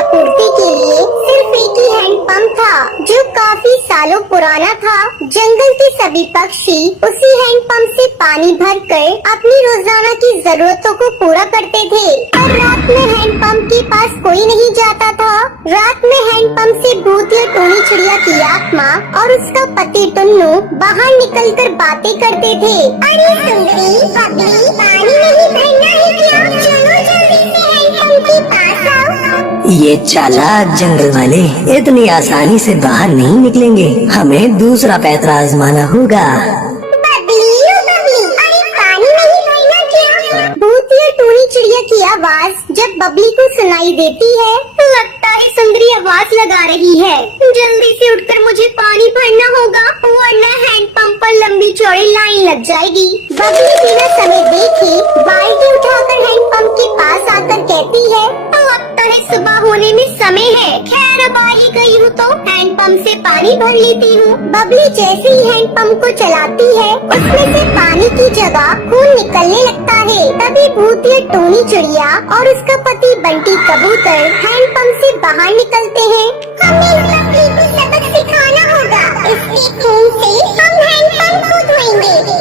आपूर्ति के लिए सिर्फ एक ही हैंडपंप था, जो काफी सालों पुराना था। जंगल के सभी पक्षी उसी हैंडपंप से पानी भरकर अपनी रोजाना की जरूरतों को पूरा करते थे। पर रात में हैंडपंप के पास कोई नहीं जाता था। रात में हैंडपंप से भूत या टोनी चिड़िया की आत्मा और उसका पति टुन्नू बाहर निकलकर बातें करते थे। अरे सुंदरी, बबली, पानी नहीं भरना है क्या? चलो जल्दी से हैंडपंप के पास आओ। ये चालाक जंगल वाले इतनी आसानी से बाहर नहीं निकलेंगे, हमें दूसरा पैतरा आजमाना होगा। बबली, अरे पानी नहीं भरना क्या? भूत या टोनी चिड़िया की आवाज जब बबली को सुनाई देती है, लगता है सुंदरी आवाज लगा रही है। जल्दी से उठकर मुझे पानी भरना होगा, वरना हैंडपंप पर लंबी चौड़ी लाइन लग जाएगी। बबली बिना समय देखे बाल्टी उठाकर हैंडपंप के पास आकर कहती है, लगता है सुबह होने में समय है। खैर अब आ ही गई हूँ तो हैंडपंप से पानी भर लेती हूँ। बबली जैसे ही हैंडपंप को चलाती है, उसमें से पानी की जगह खून निकलने लगता है। तभी भूत या टोनी चिड़िया और उसका पति बंटी कबूतर हैंडपंप से बाहर निकलते हैं। हमें इस बबली को सबक सिखाना होगा, इसके खून से हम हैंडपंप को धोएंगे।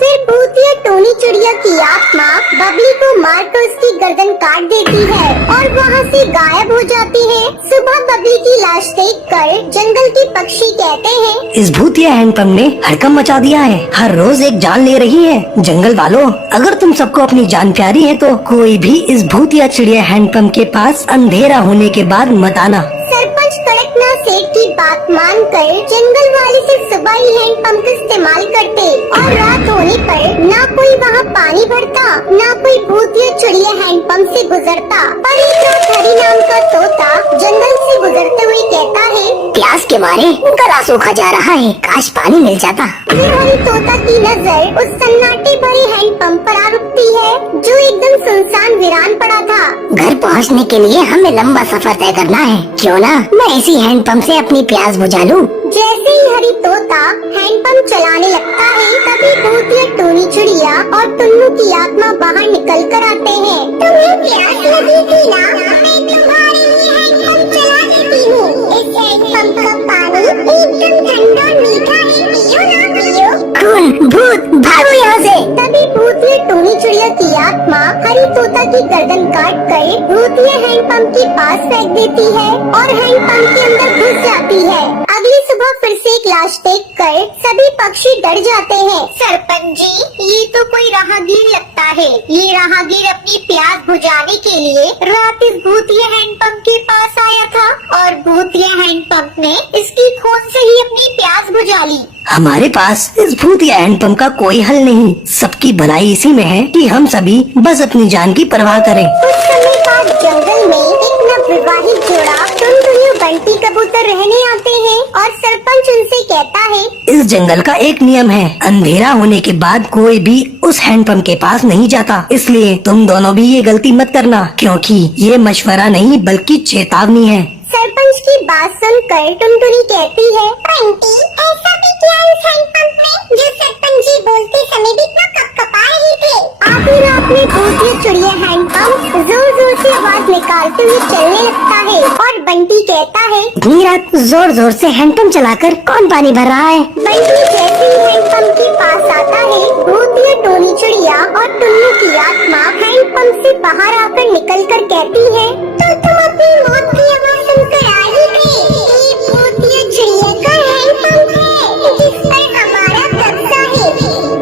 फिर भूत या टोनी चिड़िया की आत्मा बबली को मारकर उसकी गर्दन काट देती है और वहाँ से गायब हो जाती है। सुबह बबली की लाश देखकर जंगल के पक्षी कहते हैं, इस भूतिया हैंडपंप ने हड़कंप मचा दिया है, हर रोज एक जान ले रही है। जंगल वालों, अगर तुम सबको अपनी जान प्यारी है तो कोई भी इस भूतिया चिड़िया हैंडपंप के पास अंधेरा होने के बाद मत आना। सरपंच कड़कनाथ सेठ की बात मानकर जंगल वाले सिर्फ सुबह ही हैंडपंप का इस्तेमाल करते और रात होने पर ना कोई वहाँ पानी भरता, ना कोई भूत या चिड़िया हैंडपंप से गुजरता। पर एक रात हरी नाम का तोता जंगल से गुजरते हुए कहता है, प्यास के मारे गला सूखा जा रहा है, काश पानी मिल जाता। फिर हरी तोता की नजर उस सन्नाटे भरे हैंडपंप पर आ रुकती है, जो एकदम सुनसान वीरान पड़ा था। घर पहुंचने के लिए हमें लंबा सफर तय करना है, क्यों ना मैं इसी हैंडपंप से अपनी प्यास बुझा लूं। जैसे ही हरी तोता हैंडपंप चलाने लगता है, तभी भूत या टोनी चिड़िया और टुन्नू की आत्मा बाहर निकल कर आते हैं। तुम्हें प्यास लगी थी ना? मैं तुम्हारे लिए हैंडपंप चला देती हूँ। इस हैंडपंप का पानी एकदम ठंडा और मीठा है, पियो ना पियो। खून, भूत, भागो यहाँ से। तभी भूत या टोनी चिड़िया की आत्मा हरी तोता की गर्दन काट कर भूत या हैंडपंप के पास फेंक देती है और हैंडपंप के अंदर घुस जाती है। अगली सुबह फिर से एक लाश देखकर सभी पक्षी डर जाते हैं। सरपंच जी, ये तो कोई राहगीर लगता है। ये राहगीर अपनी प्यास बुझाने के लिए रात इस भूतिया हैंडपंप के पास आया था और भूतिया हैंडपंप ने इसकी खून से ही अपनी प्यास बुझा ली। हमारे पास इस भूतिया हैंडपंप का कोई हल नहीं, सबकी भलाई इसी में है कि हम सभी बस अपनी जान की परवाह करें। कुछ समय बाद जंगल में एक नवविवाहित जोड़ा टुनटुनी और बंटी कबूतर रहने आते हैं और सरपंच उनसे कहता है, इस जंगल का एक नियम है, अंधेरा होने के बाद कोई भी उस हैंडपंप के पास नहीं जाता, इसलिए तुम दोनों भी ये गलती मत करना, क्योंकि ये मशवरा नहीं बल्कि चेतावनी है। सरपंच की बात सुनकर टुनटुनी कहती है, बंटी, ऐसा भी क्या इस हैंडपंप में जो सरपंच जी बोलते समय भी इतना कपकपा रहे थे? आधी रात में भूतिया चिड़िया हैंडपंप जोर जोर से आवाज निकालते हुए चलने लगता है और बंटी कहता है, इतनी रात जोर जोर से हैंडपंप चलाकर कौन पानी भर रहा है? बंटी जैसे ही हैंडपंप के पास आता है, भूतिया टोनी चिड़िया और टुन्नू की आत्मा हैंडपंप से बाहर आकर निकल कर कहती है, तो तुम अपनी मौत की आवाज सुनकर आ ही गए। ये भूतिया चिड़िया का हैंडपंप है जिस पर हमारा कब्जा है।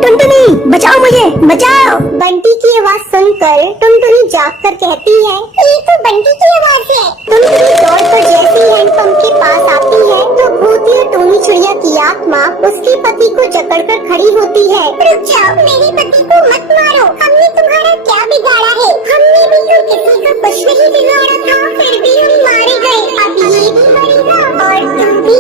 टुनटुनी, बचाओ मुझे, बचाओ। बंटी की आवाज सुनकर टुनटुनी जागकर कहती है, ये तो बंटी की आवाज है। टुनटुनी दौड़कर जैसे ही हैंडपंप के पास आती है, तो भूतिया टोनी चिड़िया की आत्मा उसके पति को जकड़कर खड़ी होती है। रुक जाओ, मेरे पति को मत मारो, हमने तुम्हारा क्या बिगाड़ा है? हमने भी तो किसी का कुछ नहीं बिगाड़ा था, फिर भी हम मारे गए। अब ये भी मरेगा और तुम भी।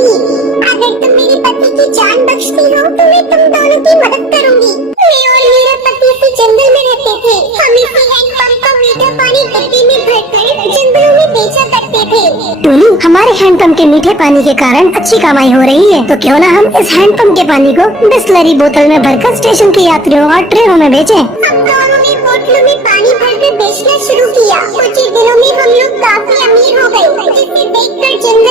अगर तुम मेरे पति की जान बख्शती हो तो मैं तुम दोनों की मदद करूंगी। मैं और मेरा पति इस जंगल में रहते थे, हम इसी हैंडपंप का मीठा पानी गड्ढे में भरकर जंगलों में बेचा करते थे। टोनी, हमारे हैंडपंप के मीठे पानी के कारण अच्छी कमाई हो रही है, तो क्यों ना हम इस हैंडपंप के पानी को बिस्लरी बोतल में भरकर स्टेशन के यात्रियों और ट्रेनों में बेचें। हम दोनों ने बोतलों में पानी भरकर बेचना शुरू किया। कुछ ही दिनों में हम लोग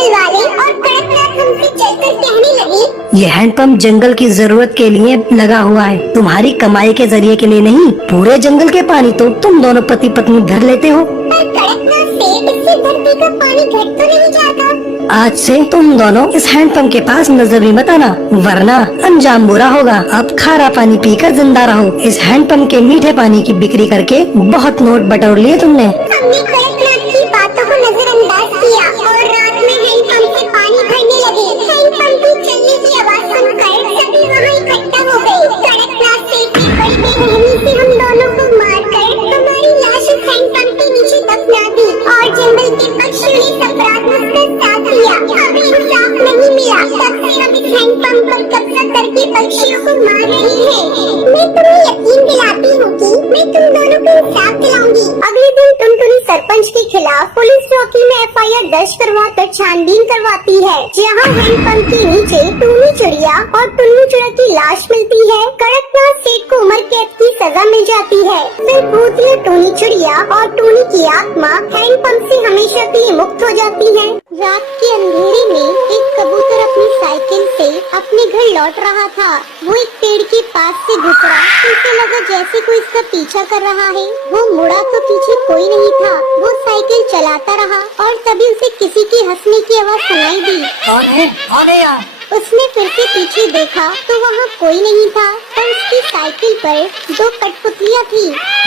जंगल वाले और कड़कनाथ हमसे चलकर कहने लगे, ये हैंडपंप जंगल की जरूरत के लिए लगा हुआ है, तुम्हारी कमाई के जरिए के लिए नहीं। पूरे जंगल के पानी तो तुम दोनों पति पत्नी भर लेते हो। पर कड़कनाथ सेठ, इससे धरती का पानी घट तो नहीं जाता? आज से तुम दोनों इस हैंडपंप के पास नजर भी मत आना, वरना अंजाम बुरा होगा। अब खारा पानी पीकर जिंदा रहो। इस हैंडपंप के मीठे पानी की बिक्री करके बहुत नोट बटोर लिए तुमने। हमने कड़कनाथ की बातों को नजरअंदाज किया और रात में हैंडपंप से पानी भरने लगे। हैंडपंप की चलने की आवाज सुनकर सभी वहाँ इकट्ठा हो गए। कड़कनाथ सेठ ने बड़ी बेरहमी से हम दोनों को मारकर हमारी लाश इस हैंडपंप के नीचे दफना दी और जंगल के पक्षियों ने सम्राट मुझसे साथ दिया। अब इंसाफ नहीं मिला, तब से हम इस हैंडपंप पर कब्जा करके पक्षियों को मार रहे हैं। मैं तुम्हें यकीन दिलाती हूँ कि मैं तुम दोनों को इंसाफ दिलाऊंगी। अगले दिन टुनटुनी सरपंच के खिलाफ पुलिस चौकी में एफआईआर दर्ज करवाकर छानबीन करवाती है, जहाँ हैंडपंप के नीचे टूनी चिड़िया और टुन्नू चिड़िया की लाश मिलती है। कड़कनाथ सेठ को उम्र कैद की सजा मिल जाती है। फिर भूतिया टूनी चिड़िया और टूनी की आत्मा हैंडपंप से हमेशा के लिए मुक्त हो जाती है। रात के अंधेरे में एक कबूतर अपनी साइकिल से अपने घर लौट रहा था। वो एक पेड़ के पास से गुजरा, उसे लगा जैसे कोई इसका पीछा कर रहा है। वो मुड़ा तो पीछे कोई नहीं था। वो साइकिल चलाता रहा और तभी उसे किसी की हंसने की आवाज सुनाई दी। कौन है? कौन है यार? उसने फिर से पीछे देखा तो वहाँ कोई नहीं था, पर उसकी साइकिल पर दो कठपुतलियाँ थी।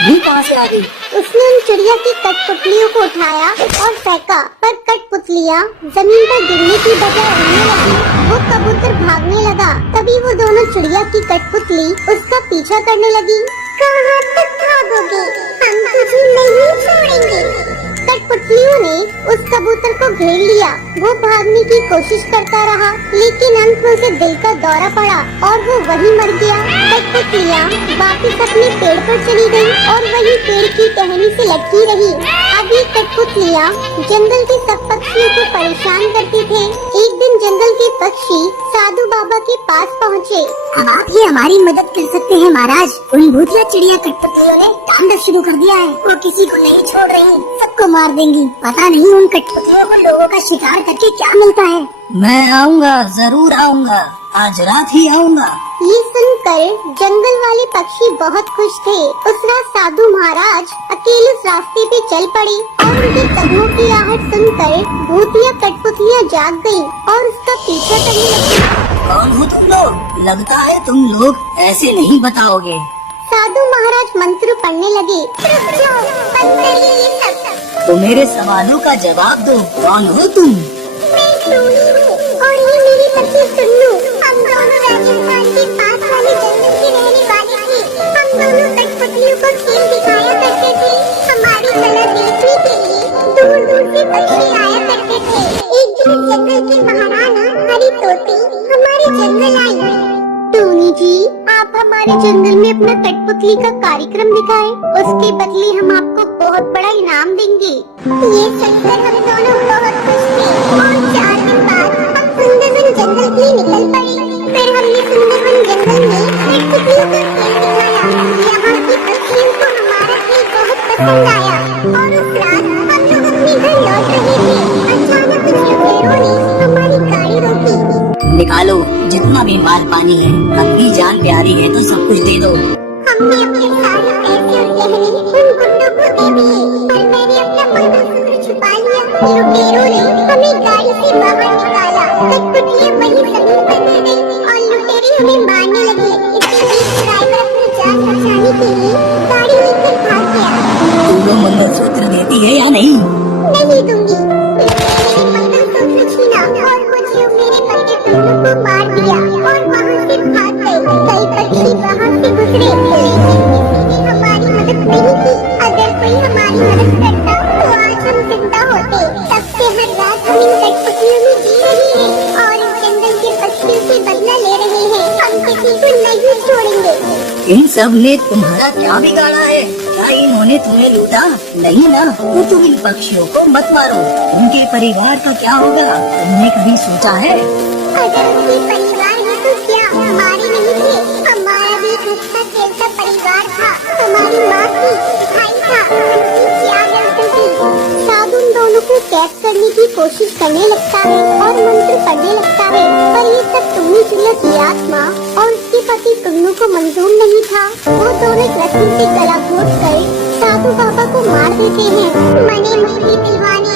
ये कहाँ से आ गई? उसने उन चिड़िया की कठपुतलियों को उठाया और फेंका, पर कठपुतलियाँ जमीन पर गिरने की बजाय उड़ने लगी। वो कबूतर भागने लगा, तभी वो दोनों चिड़िया की कठपुतली उसका पीछा करने लगी। कहाँ तक भागोगे? हम तुझे नहीं छोड़ेंगे। कठपुतलियों ने उस कबूतर को घेर लिया। वो भागने की कोशिश करता रहा, लेकिन अंत में उसे दिल का दौरा पड़ा और वो वहीं मर गया। कठपुतलियाँ वापस अपने पेड़ पर चली गयी और वही पेड़ की टहनी से लटकी रही। अब ये कठपुतलियाँ जंगल के सब पक्षियों को परेशान करते थे। एक दिन जंगल के पक्षी साधु बाबा के पास पहुँचे। आप ये हमारी मदद कर सकते हैं महाराज। उन भूतिया चिड़िया कठपुतलियों ने तांडव शुरू कर दिया है। वो किसी को नहीं छोड़ रही, सबको मार देंगी। पता नहीं उन कठपुतलियों को लोगों का शिकार करके क्या मिलता है। मैं आऊँगा, जरूर आऊँगा, आज रात ही आऊँगा। ये सुनकर जंगल वाले पक्षी बहुत खुश थे। उस रात साधु महाराज अकेले उस रास्ते पे चल पड़े और उनके कदमों की आहट सुनकर भूतिया कठपुतलियाँ जाग गयी और उसका पीछा करने लगी। कौन हो तुम लोग? लगता है तुम लोग ऐसे नहीं बताओगे। साधु महाराज मंत्र पढ़ने लगे। रुक जाओ, बंद करिए ये सब। तो मेरे सवालों का जवाब दो, कौन हो तुम? मैं टूनी हूँ और ये मेरी पत्नी टुन्नू। हम दोनों राजस्थान के पास वाले जंगल के रहने वाले थे। हम दोनों कठपुतलियों को खेल दिखाया करते थे। हमारी कला देखने के लिए दूर दूर से पक्षी आया करते थे। एक दिन जंगल की महारानी हरी तोती हमारे जंगल आई। टूनी जी, आप हमारे जंगल में अपना कठपुतली का कार्यक्रम दिखाएं, उसके बदले हम आपको बहुत बड़ा इनाम देंगे। ये सुनकर हम दोनों बहुत खुश थे और 4 दिन बाद हम सुंदरवन जंगल के लिए निकल पड़े। फिर हमने सुंदरवन जंगल में कठपुतलियों का खेल दिखाया। यहाँ के पक्षियों को हमारा खेल बहुत पसंद आया और उस रात हम लोग अपने घर लौट रहे थे। अचानक कुछ लुटेरों ने हमारी गाड़ी रोकी। निकालो जितना भी माल पानी है, अपनी जान प्यारी है तो सब कुछ दे दो। हमने अपने सारे पैसे और गहने उन गुंडों को दे दिए, पर मैंने अपना मंगलसूत्र छुपा लिया। लुटेरों ने हमें गाड़ी से बाहर निकाला। कठपुतलियाँ वहीं जमीन पर गिर गईं और लुटेरे हमें मारने लगे। इसके बीच ड्राइवर अपनी जान बचाने के लिए गाड़ी लेकर भाग गया। तुम मंगलसूत्र देती है या नहीं? नहीं दूंगी। मेरे मंगलसूत्र छीना और मुझे मेरे पति टुन्नू को मार दिया और वहाँ से भाग गए। कई पक्षी वहाँ से गुजरे, लेकिन किसी ने हमारी मदद नहीं की। अगर कोई हमारी मदद करता तो आज हम जिंदा होते। तब से हर रात हम इन कठपुतलियों में जी रहे हैं और इस जंगल के पक्षियों से बदला ले रहे हैं। हम किसी को नहीं छोड़ेंगे। इन सब ने तुम्हारा क्या बिगाड़ा है? क्या इन्होंने तुम्हें लूटा? नहीं ना, तो तुम इन पक्षियों को मत मारो। उनके परिवार का क्या होगा? तुमने कभी सोचा है? अगर उनके परिवार है तो क्या हमारे नहीं थे? हमारा भी हंसता खेलता परिवार था। हमारी माँ थी, भाई था, उनकी क्या गलती थी? साधु उन दोनों को कैद करने की कोशिश करने लगता है और मंत्र पढ़ने लगता है, पर ये सब टुन्नी चिड़िया की आत्मा और उसके पति टुन्नू को मंजूर नहीं था। वो दोनों एक रस्सी से गला घोट कर साधु बाबा को मार देते हैं। मने मुरली दिलवाने